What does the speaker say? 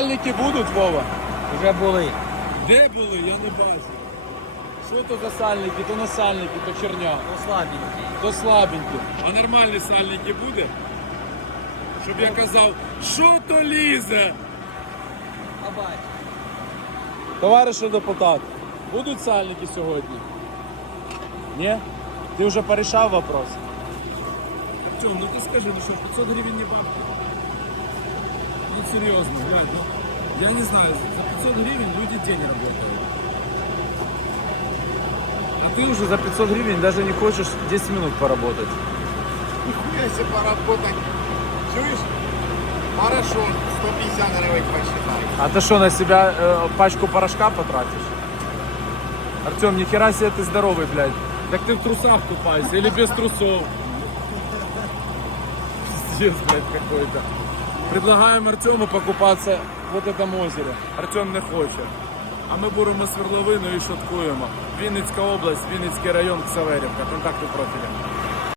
Сальники будуть, Вова? Вже були. Де були? Я не бачу. Що то за сальники? То не сальники, то черня. Ну слабенький. То слабенькі. А нормальні сальники буде? Щоб я казав, що то лізе? А бач. Товаришу депутат, будуть сальники сьогодні? Ні? Ти вже порішав вопрос? Артем, ну ти скажи, ну що, 500 гривень не бабки? Ну серйозно, блядь, ну я не знаю, за 500 гривень люди день работают. А ты уже за 500 гривен даже не хочешь 10 минут поработать. Нихуя себе поработать. Чуешь? Хорошо, 150 гривень посчитай. А ты что, на себя э, пачку порошка потратишь? Артем, нихера себе ты здоровый, блядь. Так ты в трусах купайся или без трусов. Пиздец, блядь, какой-то. Предлагаем Артему покупаться в этом озере. Артем не хоче. А ми буримо свердловину і шуткуємо. Вінницька область, Вінницький район, Ксаверівка. Контакти профілі.